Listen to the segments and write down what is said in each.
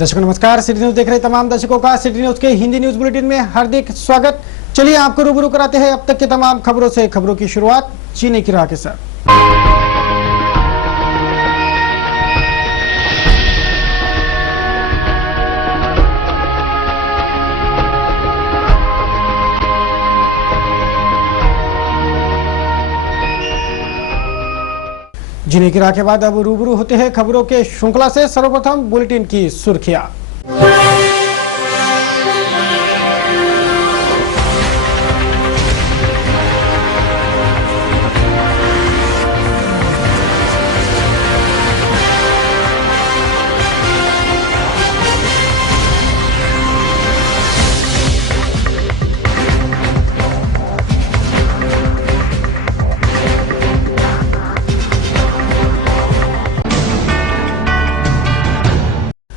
दर्शकों नमस्कार, city news देख रहे तमाम दर्शकों का सिटी न्यूज के हिंदी न्यूज बुलेटिन में हार्दिक स्वागत। चलिए आपको रूबरू कराते हैं अब तक के तमाम खबरों से। खबरों की शुरुआत जीने की राह के साथ। जीने की राह के बाद अब रूबरू होते हैं खबरों के श्रृंखला से। सर्वप्रथम बुलेटिन की सुर्खियां।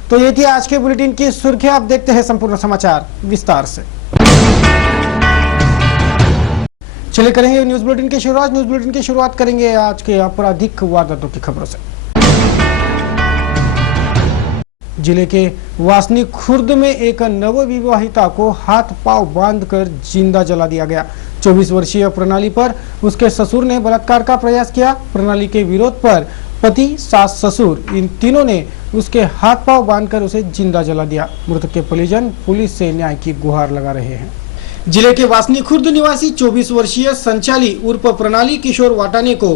तो ये थी आज के बुलेटिन की सुर्खियां। अब देखते हैं संपूर्ण समाचार विस्तार से। चलिए करेंगे न्यूज बुलेटिन की शुरुआत। न्यूज बुलेटिन की शुरुआत करेंगे आज के आपराधिक वारदातों की खबरों से। जिले के वासनी खुर्द में एक नवविवाहिता को हाथ पांव बांधकर जिंदा जला दिया गया। 24 वर्षीय प्रणाली पर उसके ससुर ने बलात्कार का प्रयास किया। प्रणाली के विरोध पर पति, सास, ससुर इन तीनों ने उसके हाथ पांव बांधकर उसे जिंदा जला दिया। मृतक के परिजन पुलिस से न्याय की गुहार लगा रहे हैं। जिले के वासनी खुर्द निवासी 24 वर्षीय संचाली उर्फ प्रणाली किशोर वाटाने को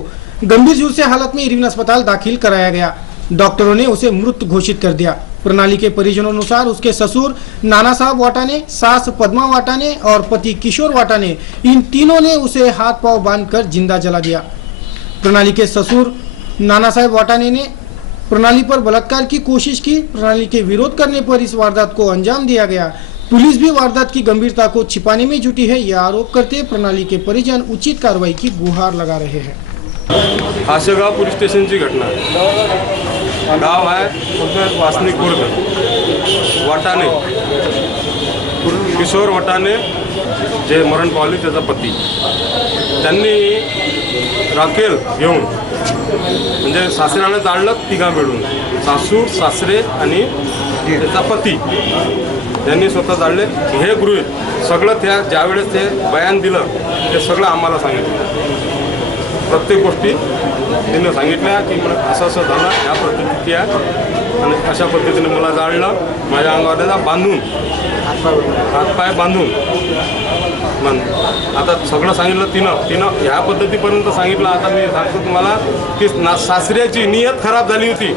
गंभीर झुलसे हालत में इरविन अस्पताल दाखिल कराया गया। डॉक्टरों ने उसे मृत घोषित कर दिया। प्रणाली के परिजनों अनुसार उसके ससुर नाना साहब वाटाने, सास पद्मा वाटाने और पति किशोर वाटाने इन तीनों ने उसे हाथ पांव बांधकर जिंदा जला दिया। प्रणाली के ससुर नाना साहब वाटाने ने प्रणाली पर बलात्कार की कोशिश की। प्रणाली के विरोध करने पर इस वारदात को अंजाम दिया गया। पुलिस भी वारदात की गंभीरता को छिपाने में जुटी है, यह आरोप करते प्रणाली के परिजन उचित कार्रवाई की गुहार लगा रहे हैं। आशेगाव पुलिस स्टेशन की घटना है। गाव है वासनी खुर्द। वाटाने किशोर वाटाने जे मरण पावले त्याचा पती, त्यांनी राखेल घेऊन म्हणजे सासऱ्याने जाळलं तिघा मिळून, सासू, सासरे आणि त्याचा पती त्यांनी स्वतः जाळले। हे गृहीत सगळं त्या ज्यावेळेस ते बयान दिलं ते सगळं आम्हाला सांगितलं। प्रत्येक गोष्टी तिने सांगितल्या की मला असं असं झालं, या पद्धतीची आहे आणि अशा पद्धतीने मला जाळलं, माझ्या अंगावर बांधून हातपाय बांधून मन आता सगळं सांगितलं तिनं ह्या पद्धतीपर्यंत सांगितलं। आता मी सांगतो तुम्हाला की सासऱ्याची नियत खराब झाली होती।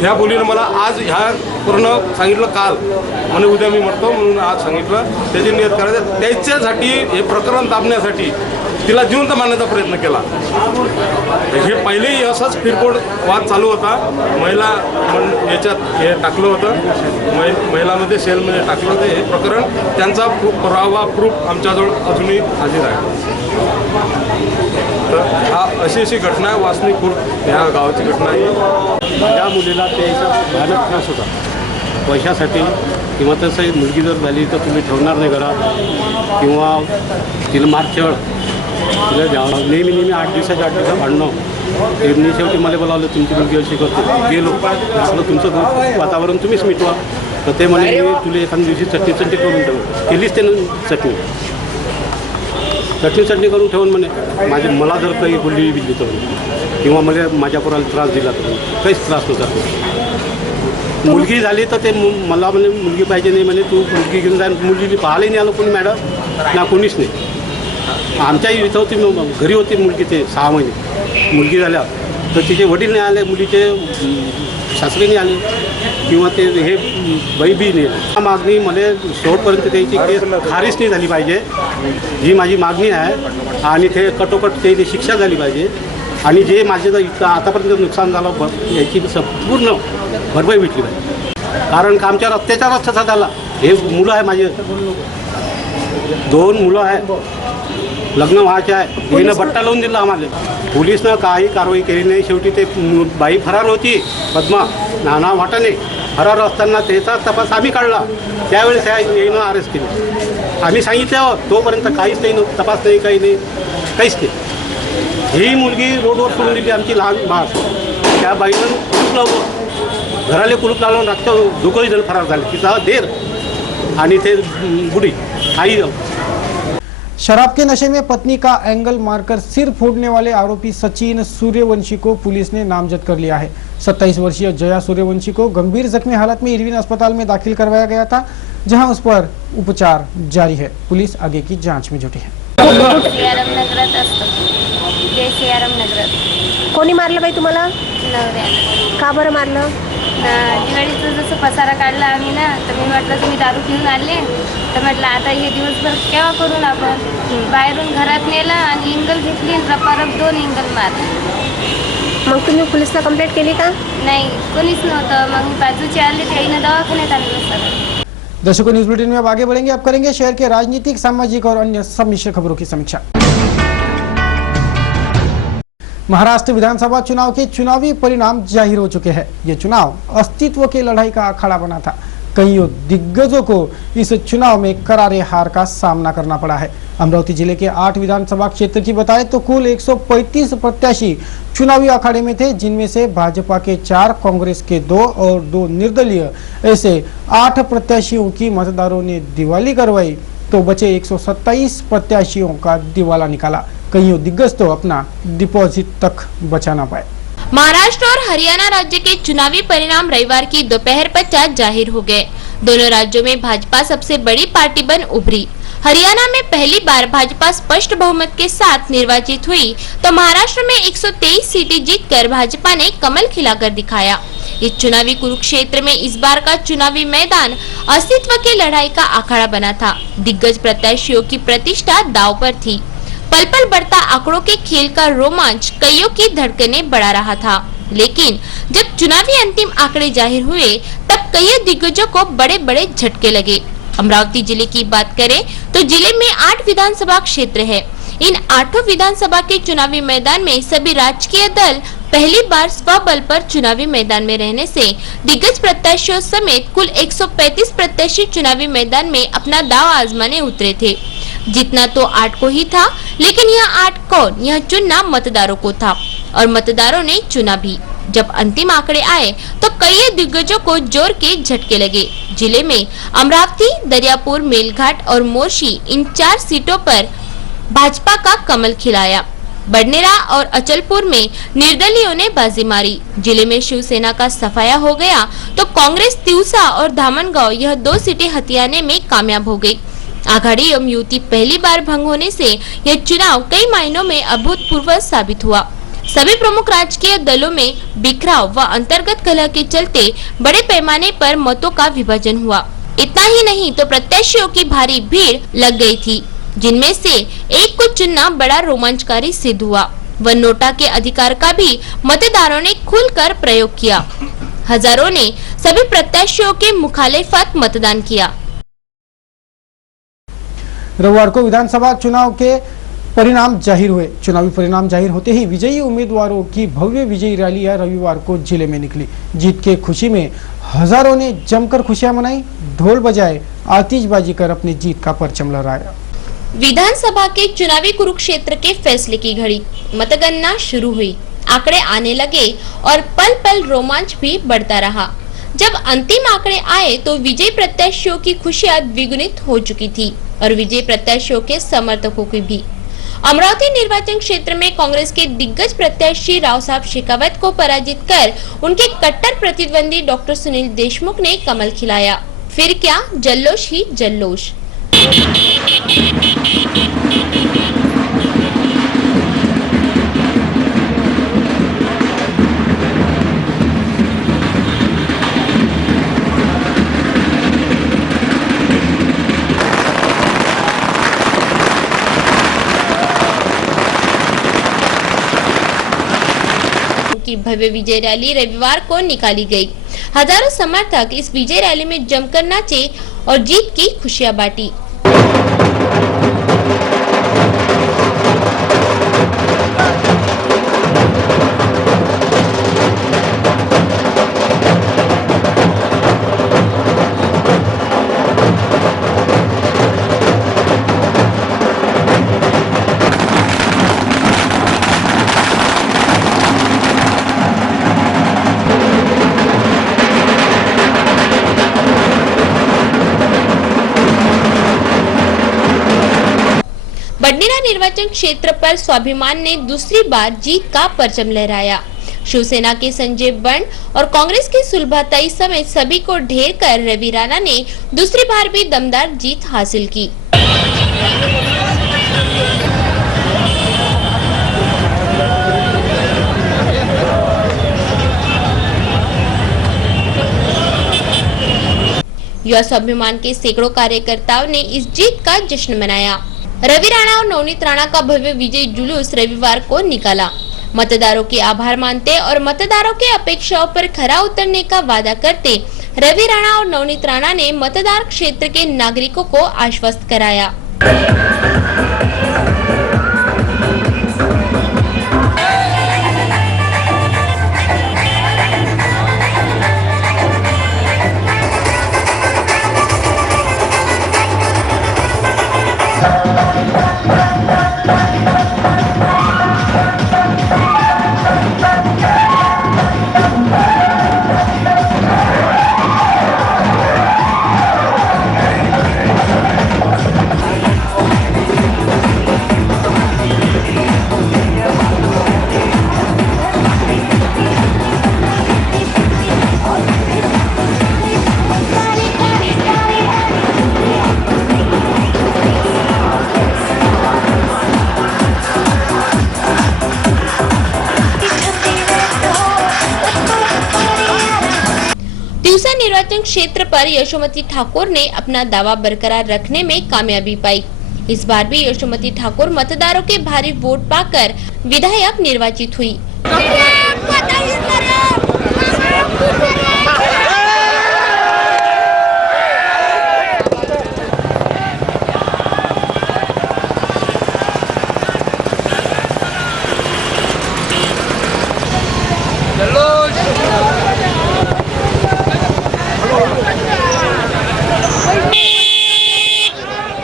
ह्या मुलीनं मला आज ह्या पूर्ण सांगितलं, काल म्हणजे उद्या मी मरतो म्हणून आज सांगितलं। त्याची नियत करायचं, त्याच्यासाठी हे प्रकरण दाबण्यासाठी तिला जिवंत मारण्याचा प्रयत्न केला। हे पहिलेही असाच फिरकोड वाद चालू होता। महिला याच्यात हे टाकलं होतं, महिलामध्ये सेलमध्ये टाकलं होतं। हे प्रकरण त्यांचा पुरावा प्रूफ आमच्याजवळ अजूनही हाजीर आहे। तर हा अशी घटना आहे, वासनी खुर्द ह्या गावाची घटना आहे। त्या मुलीला त्याचा भयानक त्रास होता पैशासाठी, किंवा तसं मुलगी जर झाली तर तुम्ही ठेवणार नाही घरात, किंवा तिला मारछळ नेहमी 8 दिवसाच्या भांडणं। त्यांनी शेवटी मला बोलावलं, तुमची मुलगी अशी करते। गेलो म्हटलं तुमचं वातावरण तुम्हीच मिटवा। तर ते म्हणे मी तुला एखाद्या दिवशी चटणी करून ठेवून केलीच त्यानं चटणी करून ठेवून म्हणे मला जर काही बोलली बिल्ली तर किंवा मला माझ्या पोराला त्रास दिला तर काहीच त्रास नव्हता तो। मुलगी झाली तर ते मला म्हणे मुलगी पाहिजे नाही म्हणे, तू मुलगी घेऊन जा। मुलगी पाहायला नाही आलं कोणी मॅडम ना, कोणीच नाही। आमच्या इथं होती, घरी होती मुलगी, ते 6 महिने मुलगी झाल्या तर तिचे वडील नाही आले, मुलीचे सासरे नाही आले, किंवा ते हे बाई बी नाही। मागणी मला शेवटपर्यंत त्याची केस खारीज नाही झाली पाहिजे, ही माझी मागणी आहे। आणि ते कटोकट त्याची शिक्षा झाली पाहिजे। आणि जे माझे इतकं आतापर्यंत नुकसान झालं याची संपूर्ण भरपाई भेटली पाहिजे। कारण आमच्यावर अत्याचारच तसा झाला। हे मुलं आहे माझे, 2 मुलं आहेत, लग्न व्हायचे आहे। हिनं बट्टा लावून दिला आम्हाला। पोलिसनं काही कारवाई केली नाही। शेवटी ते बाई फरार होती, पद्मा नाना वाटाने फरार असताना त्याचा तपास आम्ही काढला। त्यावेळेस यानं अरेस्ट केली। आम्ही सांगितलं तोपर्यंत काहीच नाही, तपास नाही, काही नाही, काहीच नाही। ही मुलगी रोडवर सोडून दिली आमची लहान बाळ। त्या बाईनं खूप लावलं घराले कुलूप लावून रातचं दोघंही जण फरार झाले, तिचा देर आणि ते बुडी आई. शराब के नशे में पत्नी का एंगल मारकर सिर फोड़ने वाले आरोपी सचिन सूर्यवंशी को पुलिस ने नामजद कर लिया है। 27 वर्षीय जया सूर्यवंशी को गंभीर जख्मी हालत में इरविन अस्पताल में दाखिल करवाया गया था, जहां उस पर उपचार जारी है। पुलिस आगे की जांच में जुटी है। सियाराम नगरात असतो, जय सियाराम नगरात. कोणी मारलं बाई तुम्हाला? नवऱ्यानं का बरं मारलं? दिवाळीचं जसं पसारा काढला आम्ही ना, तर मी म्हटलं तुम्ही दारू पिऊन आले, तर म्हटलं आता हे दिवसभर केव्हा करून आपण. बाहेरून घरात नेला आणि इंगल घेतली आणि रपारप 2 इंगल मारले. मग तुम्ही पोलिसला कंप्लेंट केली का? नाही, कोणीच नव्हतं. मग बाजूचे आले, त्याईनं दवाखान्यात आणलं सर. दर्शकों, न्यूज बुलेटिन में अब आगे बढ़ेंगे। अब करेंगे शहर के राजनीतिक, सामाजिक और अन्य सम्मिश्र खबरों की समीक्षा। महाराष्ट्र विधानसभा चुनाव के चुनावी परिणाम जाहिर हो चुके हैं। ये चुनाव अस्तित्व की लड़ाई का अखाड़ा बना था। कई दिग्गजों को इस चुनाव में करारे हार का सामना करना पड़ा है। अमरावती जिले के 8 विधानसभा क्षेत्र की बताएं तो कुल 135 प्रत्याशी चुनावी अखाड़े में थे, जिनमें से भाजपा के 4, कांग्रेस के 2 और 2 निर्दलीय, ऐसे 8 प्रत्याशियों की मतदारों ने दिवाली करवाई, तो बचे 127 प्रत्याशियों का दिवाला निकाला। कईयों दिग्गज तो अपना डिपॉजिट तक बचा ना पाए। महाराष्ट्र और हरियाणा राज्य के चुनावी परिणाम रविवार की दोपहर 50 जाहिर हो गए। दोनों राज्यों में भाजपा सबसे बड़ी पार्टी बन उभरी। हरियाणा में पहली बार भाजपा स्पष्ट बहुमत के साथ निर्वाचित हुई, तो महाराष्ट्र में 123 सीटें जीतकर भाजपा ने कमल खिलाकर दिखाया। इस चुनावी कुरुक्षेत्र में इस बार का चुनावी मैदान अस्तित्व की लड़ाई का अखाड़ा बना था। दिग्गज प्रत्याशियों की प्रतिष्ठा दांव पर थी। पल पल बढ़ता आंकड़ों के खेल का रोमांच कईयों की धड़कनें बढ़ा रहा था, लेकिन जब चुनावी अंतिम आंकड़े जाहिर हुए, तब कई दिग्गजों को बड़े बड़े झटके लगे। अमरावती जिले की बात करें तो जिले में 8 विधानसभा क्षेत्र है। इन 8 विधानसभा के चुनावी मैदान में सभी राजकीय दल पहली बार स्वबल पर चुनावी मैदान में रहने से दिग्गज प्रत्याशियों समेत कुल 135 प्रत्याशी चुनावी मैदान में अपना दांव आजमाने उतरे थे। जीतना तो 8 को ही था, लेकिन यह 8 कौन, यह चुनना मतदारों को था और मतदारों ने चुना भी। जब अंतिम आंकड़े आए तो कई दिग्गजों को जोर के झटके लगे। जिले में अमरावती, दरियापुर, मेलघाट और मोर्शी, इन 4 सीटों पर भाजपा का कमल खिलाया। बडनेरा और अचलपुर में निर्दलीयों ने बाजी मारी। जिले में शिवसेना का सफाया हो गया, तो कांग्रेस तिवसा और धामनगांव, यह 2 सीटें हथियाने में कामयाब हो गई। आघाड़ी एवं युति पहली बार भंग होने से यह चुनाव कई मायनों में अभूतपूर्व साबित हुआ। सभी प्रमुख राजकीय दलों में बिखराव व अंतर्गत कलह के चलते बड़े पैमाने पर मतों का विभाजन हुआ। इतना ही नहीं तो प्रत्याशियों की भारी भीड़ लग गई थी, जिनमें से एक को चुनना बड़ा रोमांचकारी सिद्ध हुआ। व नोटा के अधिकार का भी मतदारों ने खुलकर प्रयोग किया। हजारों ने सभी प्रत्याशियों के मुखालिफत मतदान किया। रविवार को विधानसभा चुनाव के परिणाम जाहिर हुए। चुनावी परिणाम जाहिर होते ही विजयी उम्मीदवारों की भव्य विजयी रैलियां रविवार को जिले में निकली। जीत के खुशी में हजारों ने जमकर खुशियां मनाई, ढोल बजाए, आतिशबाजी कर अपनी जीत का परचम लहराया। विधानसभा के चुनावी कुरुक्षेत्र के फैसले की घड़ी, मतगणना शुरू हुई, आंकड़े आने लगे और पल पल रोमांच भी बढ़ता रहा। जब अंतिम आंकड़े आए तो विजयी प्रत्याशियों की खुशियां द्विगुणित हो चुकी थी और विजयी प्रत्याशियों के समर्थकों की भी। अमरावती निर्वाचन क्षेत्र में कांग्रेस के दिग्गज प्रत्याशी राव साहब शेखावत को पराजित कर उनके कट्टर प्रतिद्वंदी डॉक्टर सुनील देशमुख ने कमल खिलाया। फिर क्या, जल्लोश ही जल्लोश। की भव्य विजय रैली रविवार को निकाली गई। हजारों समर्थक इस विजय रैली में जमकर नाचे और जीत की खुशियां बांटी। हरनीरा निर्वाचन क्षेत्र पर स्वाभिमान ने दूसरी बार जीत का परचम लहराया। शिवसेना के संजय बंड और कांग्रेस की सुलभाताई समेत सभी को ढेर कर रवि राणा ने दूसरी बार भी दमदार जीत हासिल की। युवा स्वाभिमान के सैकड़ों कार्यकर्ताओं ने इस जीत का जश्न मनाया। रवि राणा और नवनीत राणा का भव्य विजय जुलूस रविवार को निकाला। मतदारों के आभार मानते और मतदारों के अपेक्षाओं पर खरा उतरने का वादा करते रवि राणा और नवनीत राणा ने मतदार क्षेत्र के नागरिकों को आश्वस्त कराया। तिवसा निर्वाचन क्षेत्र पर यशोमती ठाकुर ने अपना दावा बरकरार रखने में कामयाबी पाई। इस बार भी यशोमती ठाकुर मतदारों के भारी वोट पाकर विधायक निर्वाचित हुई।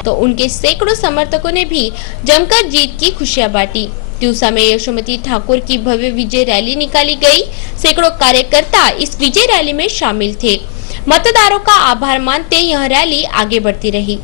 तो उनके सैकड़ों समर्थकों ने भी जमकर जीत की खुशियां बांटी। तिवसा में यशोमती ठाकुर की भव्य विजय रैली निकाली गई। सैकड़ों कार्यकर्ता इस विजय रैली में शामिल थे। मतदारों का आभार मानते यह रैली आगे बढ़ती रही।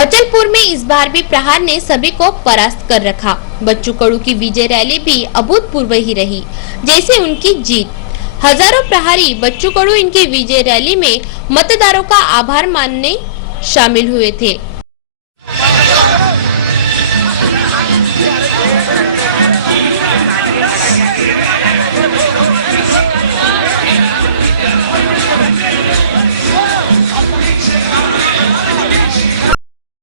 अचलपुर में इस बार भी प्रहार ने सभी को परास्त कर रखा। बच्चू कडू की विजय रैली भी अभूतपूर्व ही रही, जैसे उनकी जीत। हजारों प्रहारी बच्चू कडू इनकी विजय रैली में मतदारों का आभार मानने शामिल हुए थे।